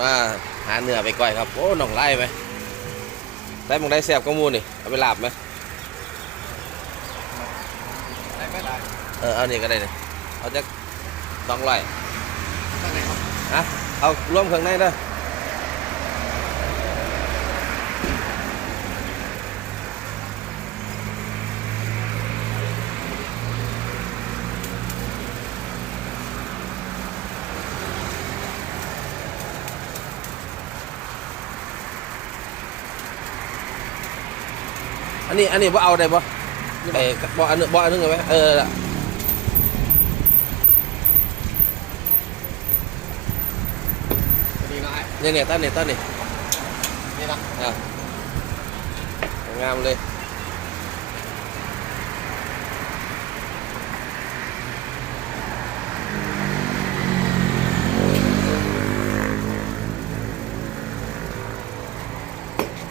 มาหาเนื้อไปก่อยครับ โอ้หน่องไล่ไหมได้มองได้แซ่บก็มูนี่ เอาไปลาบไหมได้ไม่ได้เออ เอานี่ก็ได้นี่เอาจะสองร้อยได้ไหมครับฮะ เอารวมเครื่องในเด้อ อันนี้อันนี้ว่าเอาได้ปะไอ้บ่อันนึงบ่อันนึงเอาไหมเออนี่นะเนี่ยเนี่ยต้นเนี่ยต้นเนี่ยนี่นะอะงามเลย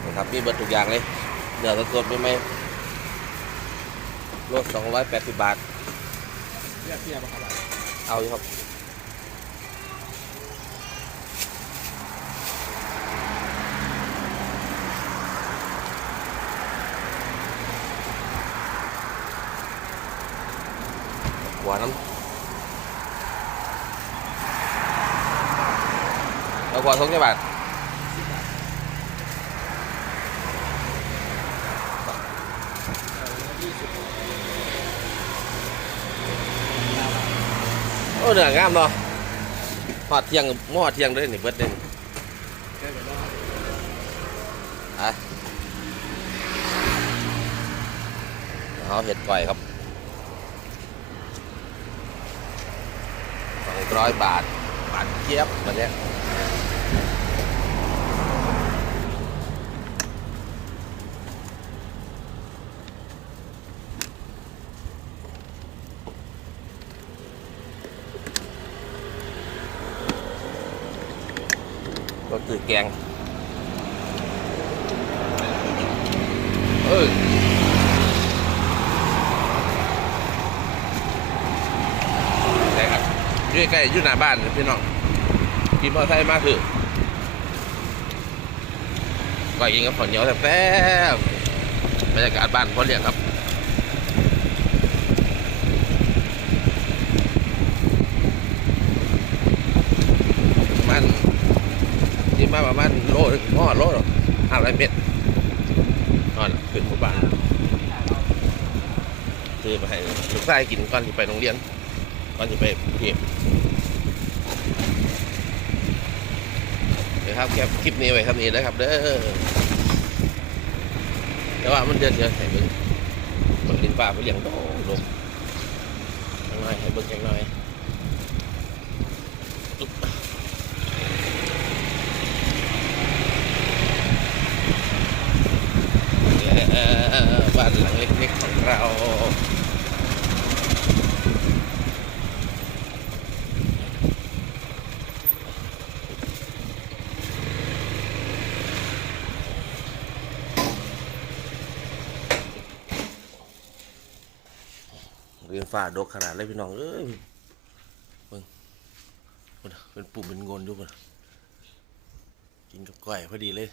นะครับมีเบิดทุกอย่างเลย เดี๋ยวสดๆไม่ไหมโลสองร้อยแปดสิบบาท เรียกเทียบครับเอาอยู่ครับหัวน้ำแล้วหัวทงกี่บาท โอ้เนื้องามเนาะหอดเที่ยงหม้อเที่ยงด้วยนี่เบิดเด่นได้แบบว่าอะเอาเห็ดก่อยครับสองร้อยบาทบาทเจี๊ยบแบบเนี้ คือแกงเอ้ยไหนครับอยู่ใกล้ๆยู่หน้าบ้านพี่น้องขี่มอไซค์มาคือก็ยิงกับผลเหนียวแซ่บๆบรรยากาศบ้านพ่อเลี้ยงครับ มัน ที่มาประมาณโลถึงพ่อโลห้าร้อยเมตรนอนขึ้นหมู่บ้านซื้อไปให้ลูกชายกินก่อนที่ไปโรงเรียนก่อนที่ไปเทพเดี๋ยวครับแคปคลิปนี้ไว้ครับนี้นะครับเด้อแต่ว่ามันเดือดเดือดให้เบิ่งเบิ่งลินป่าไปเลี้ยงโตลงจังน้อยให้เบิ่งจังน้อยอึ๊บ และบ้าน หลังเล็กๆของเราเรียนฝ่าดกขนาดเลยพี่น้องเอ้ยเบิ่งเป็นปุ่มเป็นงนอยู่ป่ะกินกับก้อยพอดีเลย